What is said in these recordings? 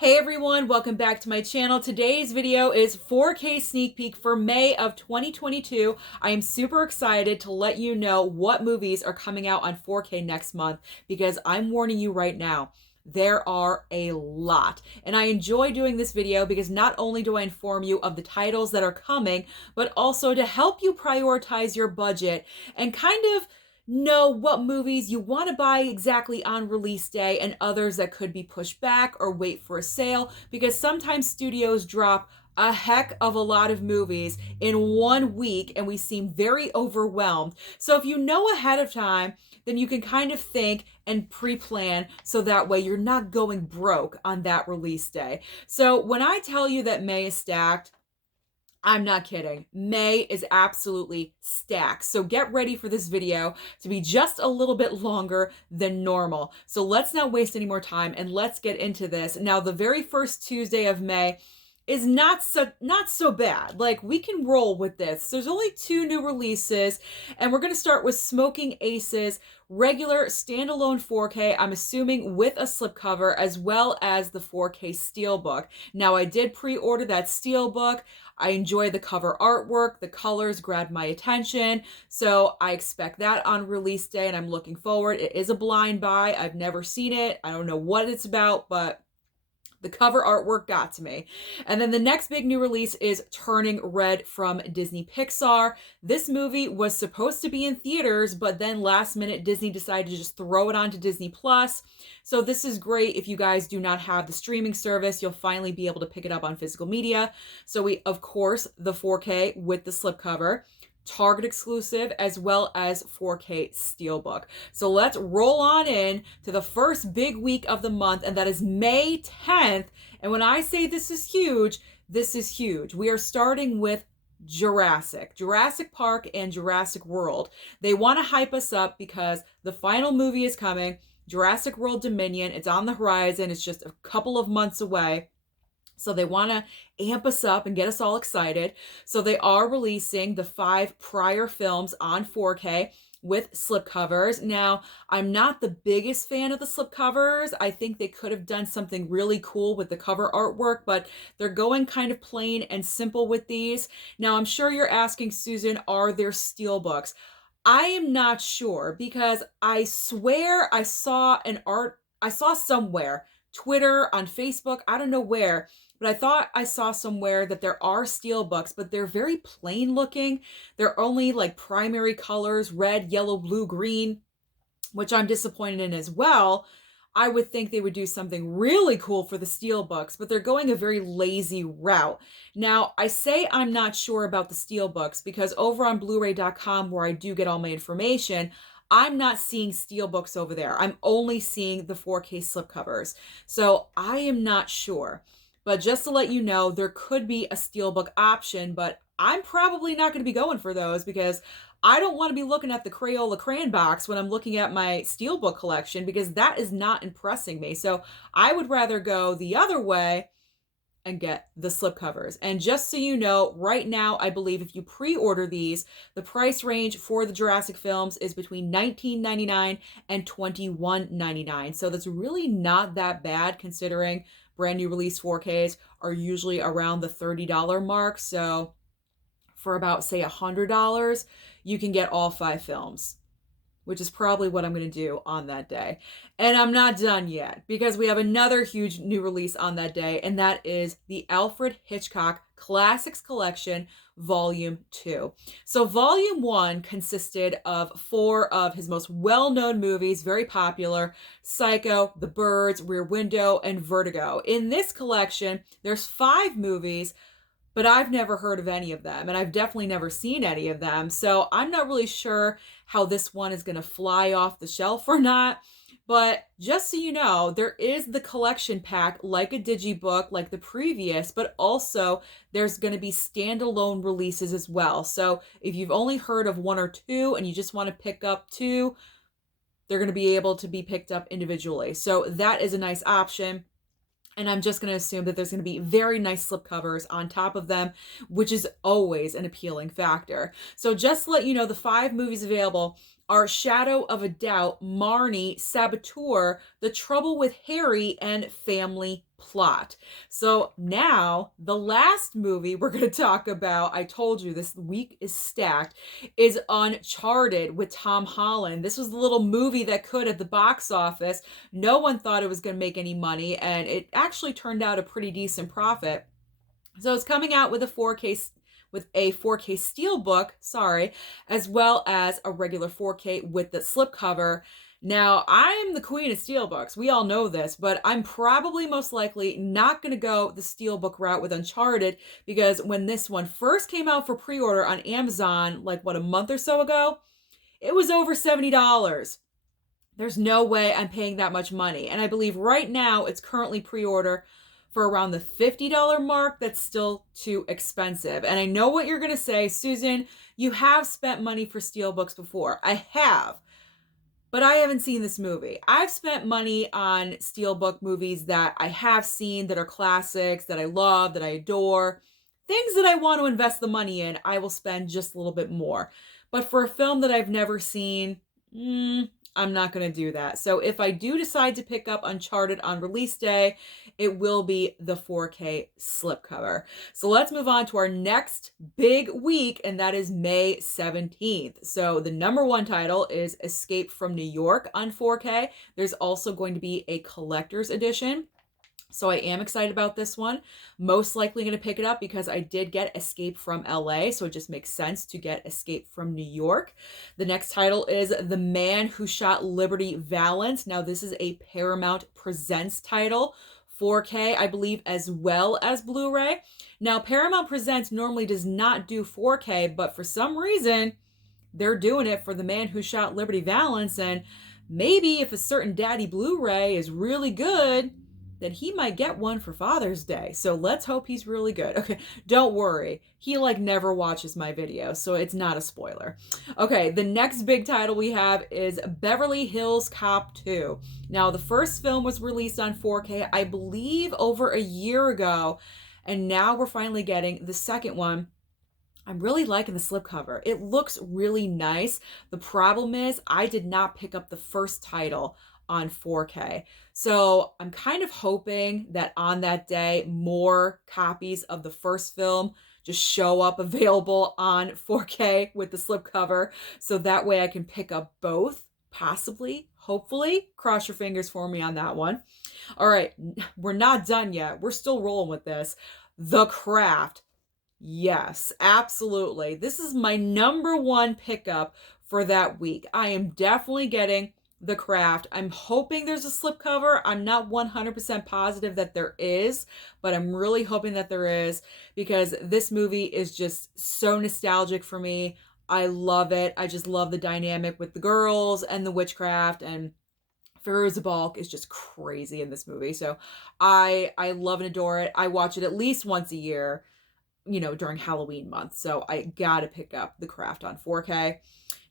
Hey everyone, welcome back to my channel. Today's video is 4K sneak peek for May of 2022. I am super excited to let you know what movies are coming out on 4K next month because I'm warning you right now, there are a lot. And I enjoy doing this video because not only do I inform you of the titles that are coming, but also to help you prioritize your budget and kind of know what movies you want to buy exactly on release day and others that could be pushed back or wait for a sale, because sometimes studios drop a heck of a lot of movies in 1 week and we seem very overwhelmed. So if you know ahead of time, then you can kind of think and pre-plan so that way you're not going broke on that release day. So when I tell you that May is stacked, I'm not kidding. May is absolutely stacked. So get ready for this video to be just a little bit longer than normal. So let's not waste any more time and let's get into this. Now, the very first Tuesday of May is not so bad. Like, we can roll with this. There's only 2 new releases, and we're going to start with Smokin Aces, regular standalone 4K, I'm assuming with a slipcover, as well as the 4K steelbook. Now, I did pre-order that steelbook. I enjoy the cover artwork. The colors grabbed my attention, so I expect that on release day, and I'm looking forward. It is a blind buy. I've never seen it. I don't know what it's about, but the cover artwork got to me. And then the next big new release is Turning Red from Disney Pixar. This movie was supposed to be in theaters, but then last minute Disney decided to just throw it onto Disney Plus. So this is great if you guys do not have the streaming service. You'll finally be able to pick it up on physical media. So we, of course, the 4K with the slipcover, Target exclusive, as well as 4K steelbook. So let's roll on in to the first big week of the month, and that is May 10th. And when I say this is huge, this is huge. We are starting with Jurassic Park and Jurassic World. They want to hype us up because the final movie is coming, Jurassic World Dominion. It's on the horizon. It's just a couple of months away. So they want to amp us up and get us all excited. So they are releasing the 5 prior films on 4K with slipcovers. Now, I'm not the biggest fan of the slipcovers. I think they could have done something really cool with the cover artwork, but they're going kind of plain and simple with these. Now, I'm sure you're asking, Susan, are there steelbooks? I am not sure, because I swear I saw somewhere, Twitter, on Facebook, I don't know where, but I thought I saw somewhere that there are steelbooks, but they're very plain looking. They're only like primary colors, red, yellow, blue, green, which I'm disappointed in as well. I would think they would do something really cool for the steelbooks, but they're going a very lazy route. Now, I say I'm not sure about the steelbooks because over on blu-ray.com, where I do get all my information, I'm not seeing steelbooks over there. I'm only seeing the 4K slipcovers. So I am not sure. But just to let you know, there could be a steelbook option, but I'm probably not going to be going for those because I don't want to be looking at the Crayola crayon box when I'm looking at my steelbook collection, because that is not impressing me. So I would rather go the other way and get the slipcovers. And just so you know, right now, I believe if you pre-order these, the price range for the Jurassic films is between $19.99 and $21.99. So that's really not that bad, considering brand new release 4Ks are usually around the $30 mark. So for about, say, $100, you can get all 5 films, which is probably what I'm going to do on that day. And I'm not done yet, because we have another huge new release on that day, and that is the Alfred Hitchcock Classics Collection Volume 2. So Volume 1 consisted of 4 of his most well-known movies, very popular: Psycho, The Birds, Rear Window, and Vertigo. In this collection, there's 5 movies, but I've never heard of any of them, and I've definitely never seen any of them. So I'm not really sure how this one is going to fly off the shelf or not. But just so you know, there is the collection pack, like a digibook, like the previous, but also there's going to be standalone releases as well. So if you've only heard of 1 or 2 and you just want to pick up 2, they're going to be able to be picked up individually. So that is a nice option. And I'm just going to assume that there's going to be very nice slipcovers on top of them, which is always an appealing factor. So just to let you know, the 5 movies available are Shadow of a Doubt, Marnie, Saboteur, The Trouble with Harry, and Family Plot. So now, the last movie we're going to talk about, I told you this week is stacked, is Uncharted with Tom Holland. This was the little movie that could at the box office. No one thought it was going to make any money, and it actually turned out a pretty decent profit. So it's coming out with a 4K steelbook, as well as a regular 4K with the slipcover. Now, I'm the queen of steelbooks. We all know this, but I'm probably most likely not going to go the steelbook route with Uncharted, because when this one first came out for pre-order on Amazon, a month or so ago, it was over $70. There's no way I'm paying that much money. And I believe right now it's currently pre-order for around the $50 mark. That's still too expensive. And I know what you're going to say, Susan, you have spent money for steelbooks before. I have, but I haven't seen this movie. I've spent money on steelbook movies that I have seen, that are classics, that I love, that I adore. Things that I want to invest the money in, I will spend just a little bit more. But for a film that I've never seen, I'm not going to do that. So if I do decide to pick up Uncharted on release day, it will be the 4K slipcover. So let's move on to our next big week, and that is May 17th. So the number one title is Escape from New York on 4K. There's also going to be a collector's edition. So I am excited about this one. Most likely going to pick it up because I did get Escape from LA, so it just makes sense to get Escape from New York. The next title is The Man Who Shot Liberty Valance. Now this is a Paramount Presents title, 4K, I believe, as well as Blu-ray. Now Paramount Presents normally does not do 4K, but for some reason, they're doing it for The Man Who Shot Liberty Valance, and maybe if a certain daddy Blu-ray is really good, then he might get one for Father's Day. So let's hope he's really good. Okay, don't worry. He never watches my videos, so it's not a spoiler. Okay, the next big title we have is Beverly Hills Cop 2. Now, the first film was released on 4K, I believe, over a year ago, and now we're finally getting the second one. I'm really liking the slipcover. It looks really nice. The problem is I did not pick up the first title on 4K. So I'm kind of hoping that on that day, more copies of the first film just show up available on 4K with the slipcover. So that way I can pick up both, possibly, hopefully. Cross your fingers for me on that one. All right, we're not done yet. We're still rolling with this. The Craft. Yes, absolutely. This is my number one pickup for that week. I am definitely getting The Craft. I'm hoping there's a slipcover. I'm not 100% positive that there is, but I'm really hoping that there is, because this movie is just so nostalgic for me. I love it. I just love the dynamic with the girls and the witchcraft, and Firuza Balk is just crazy in this movie. So I love and adore it. I watch it at least once a year, during Halloween month. So I gotta pick up The Craft on 4K.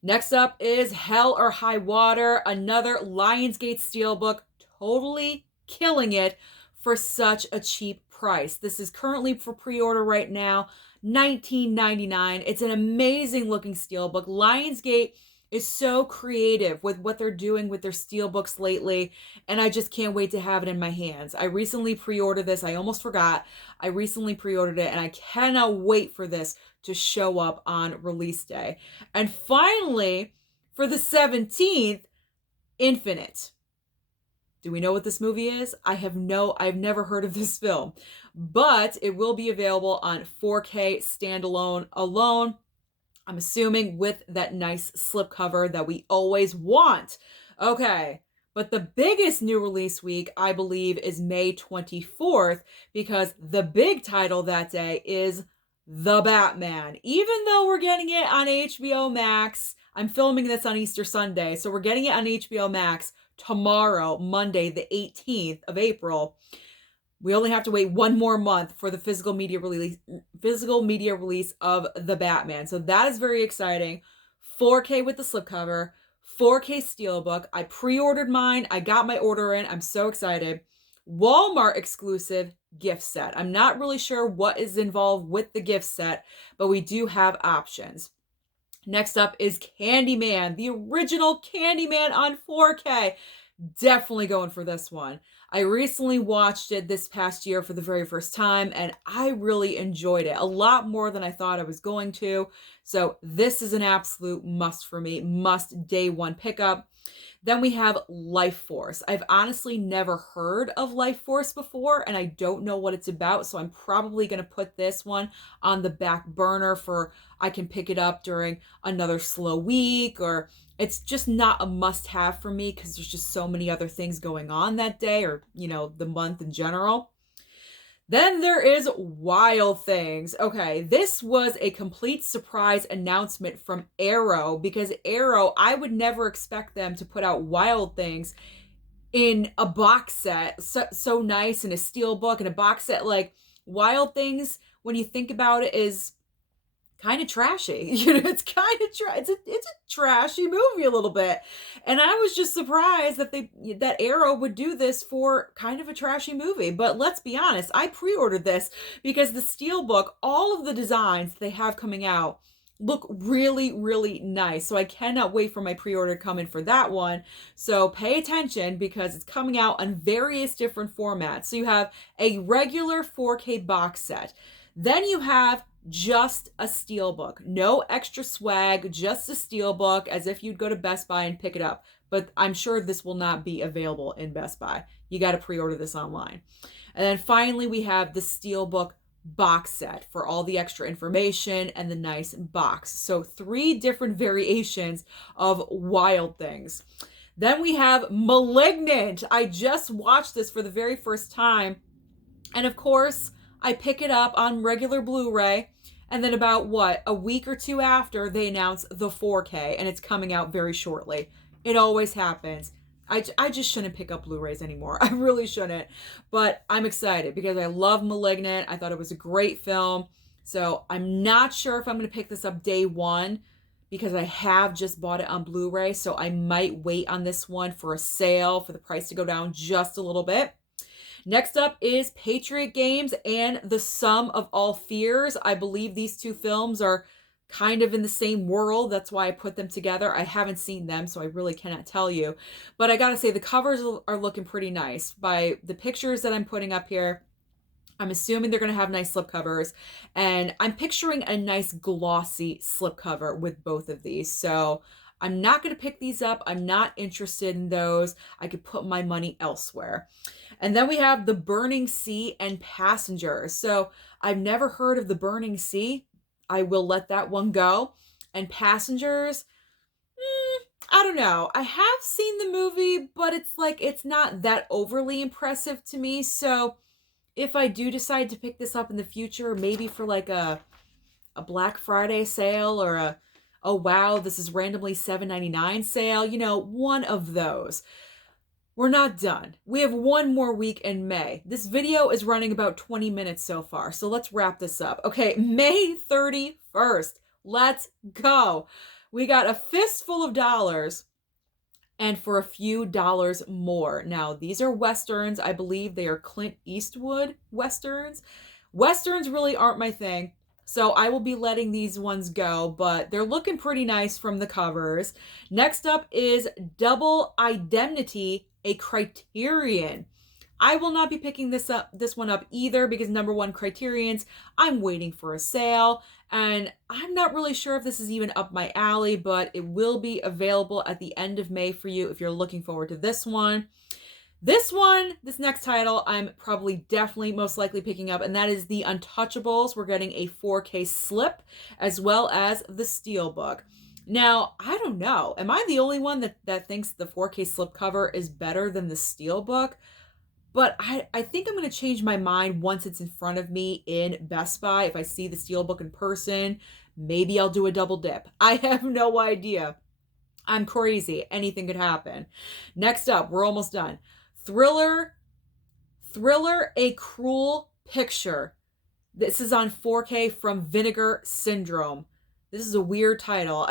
Next up is Hell or High Water, another Lionsgate steelbook, totally killing it for such a cheap price. This is currently for pre-order right now, $19.99. It's an amazing looking steelbook. Lionsgate is so creative with what they're doing with their steelbooks lately, and I just can't wait to have it in my hands. I recently pre-ordered this. I almost forgot. I recently pre-ordered it, and I cannot wait for this to show up on release day. And finally, for the 17th, Infinite. Do we know what this movie is? I've never heard of this film, but it will be available on 4K standalone alone. I'm assuming with that nice slipcover that we always want. Okay, but the biggest new release week, I believe, is May 24th, because the big title that day is The Batman. Even though we're getting it on HBO Max, I'm filming this on Easter Sunday, so we're getting it on HBO Max tomorrow, Monday, the 18th of April. We only have to wait one more month for the physical media release of The Batman. So that is very exciting. 4K with the slipcover, 4K steelbook. I pre-ordered mine. I got my order in. I'm so excited. Walmart exclusive gift set. I'm not really sure what is involved with the gift set, but we do have options. Next up is Candyman, the original Candyman on 4K. Definitely going for this one. I recently watched it this past year for the very first time, and I really enjoyed it a lot more than I thought I was going to. So this is an absolute must for me, must day one pickup. Then we have Life Force. I've honestly never heard of Life Force before, and I don't know what it's about, so I'm probably going to put this one on the back burner for I can pick it up during another slow week, or it's just not a must-have for me because there's just so many other things going on that day, or, the month in general. Then there is Wild Things. Okay, this was a complete surprise announcement from Arrow, because Arrow, I would never expect them to put out Wild Things in a box set. So nice, in a steel book, in a box set. Like, Wild Things, when you think about it, is kind of trashy. It's kind of it's a trashy movie a little bit. And I was just surprised that Arrow would do this for kind of a trashy movie. But let's be honest, I pre-ordered this because the steelbook, all of the designs they have coming out look really, really nice. So I cannot wait for my pre-order to come in for that one. So pay attention, because it's coming out on various different formats. So you have a regular 4K box set. Then you have just a steelbook, no extra swag, just a steelbook, as if you'd go to Best Buy and pick it up. But I'm sure this will not be available in Best Buy. You got to pre-order this online. And then finally, we have the steelbook box set for all the extra information and the nice box. So 3 different variations of Wild Things. Then we have Malignant. I just watched this for the very first time. And of course, I pick it up on regular Blu-ray, and then about a week or 2 after, they announce the 4K, and it's coming out very shortly. It always happens. I just shouldn't pick up Blu-rays anymore. I really shouldn't. But I'm excited because I love Malignant. I thought it was a great film. So I'm not sure if I'm going to pick this up day one, because I have just bought it on Blu-ray. So I might wait on this one for a sale, for the price to go down just a little bit. Next up is Patriot Games and The Sum of All Fears. I believe these 2 films are kind of in the same world. That's why I put them together. I haven't seen them, so I really cannot tell you. But I gotta say, the covers are looking pretty nice. By the pictures that I'm putting up here, I'm assuming they're going to have nice slipcovers. And I'm picturing a nice glossy slipcover with both of these. So I'm not going to pick these up. I'm not interested in those. I could put my money elsewhere. And then we have The Burning Sea and Passengers. So I've never heard of The Burning Sea. I will let that one go. And Passengers, I don't know. I have seen the movie, but it's not that overly impressive to me. So if I do decide to pick this up in the future, maybe for like a Black Friday sale, or a, oh wow, this is randomly $7.99 sale, one of those. We're not done. We have one more week in May. This video is running about 20 minutes so far, so let's wrap this up. Okay, May 31st. Let's go. We got A Fistful of Dollars, and For a Few Dollars More. Now, these are Westerns. I believe they are Clint Eastwood Westerns. Westerns really aren't my thing, so I will be letting these ones go, but they're looking pretty nice from the covers. Next up is Double Indemnity, a Criterion. I will not be picking this one up either, because number one, Criterions, I'm waiting for a sale, and I'm not really sure if this is even up my alley, but it will be available at the end of May for you if you're looking forward to this one. This next title, I'm probably definitely most likely picking up, and that is The Untouchables. We're getting a 4K slip, as well as the Steelbook. Now, I don't know. Am I the only one that thinks the 4K slipcover is better than the Steelbook? But I think I'm going to change my mind once it's in front of me in Best Buy. If I see the Steelbook in person, maybe I'll do a double dip. I have no idea. I'm crazy. Anything could happen. Next up, we're almost done. Thriller, A Cruel Picture. This is on 4K from Vinegar Syndrome. This is a weird title.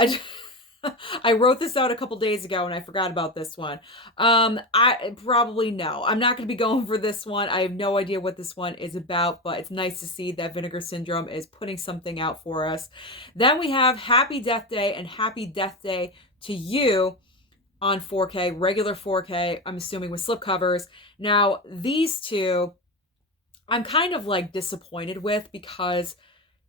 I wrote this out a couple days ago and I forgot about this one. I probably no. I'm not going to be going for this one. I have no idea what this one is about, but it's nice to see that Vinegar Syndrome is putting something out for us. Then we have Happy Death Day and Happy Death Day to You on 4K, regular 4K, I'm assuming with slipcovers. Now, these two I'm kind of like disappointed with because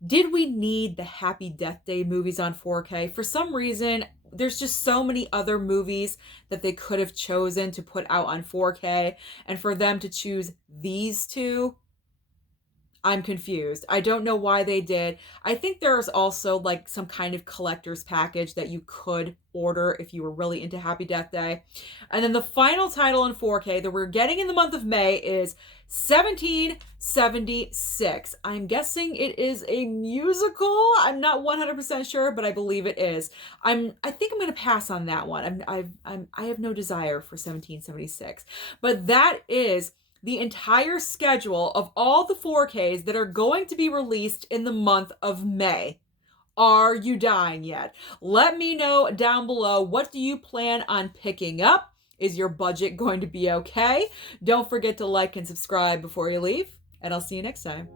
did we need the Happy Death Day movies on 4K? For some reason, there's just so many other movies that they could have chosen to put out on 4K, and for them to choose these two, I'm confused. I don't know why they did. I think there's also like some kind of collector's package that you could order if you were really into Happy Death Day. And then the final title in 4K that we're getting in the month of May is 1776. I'm guessing it is a musical. I'm not 100% sure, but I believe it is. I think I'm going to pass on that one. I have no desire for 1776. But that is the entire schedule of all the 4Ks that are going to be released in the month of May. Are you dying yet? Let me know down below, what do you plan on picking up? Is your budget going to be okay? Don't forget to like and subscribe before you leave, and I'll see you next time.